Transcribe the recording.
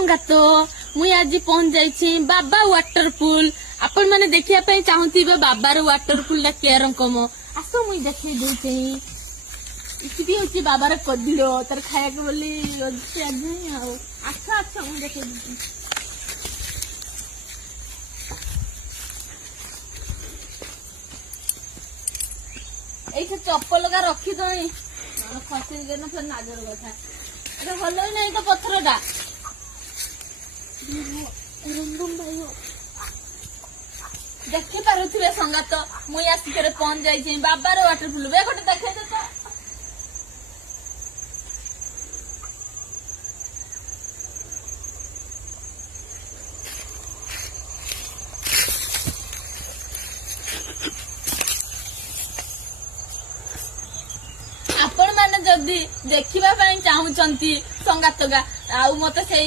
संगात मुई आज पहुंच जाइए बाबा वाटरपुल आपण मैंने देखिया चाहती बाबार वाटरपुल के रकम आस मुई देखे दे इसी हूँ बाबार कदिड़ तार खाया बोली आस मुझे देखे ये चप्पल का रखी तो खसी गए फिर नाजर कथा भल ही नहीं तो पथर टा देखी पारे संगात मुई आसिक पहुंच जाइए बाबार वाटरपुल बे गोटे देखे तो आपण मैंने जदि देखा चाहूँ संगात का मत से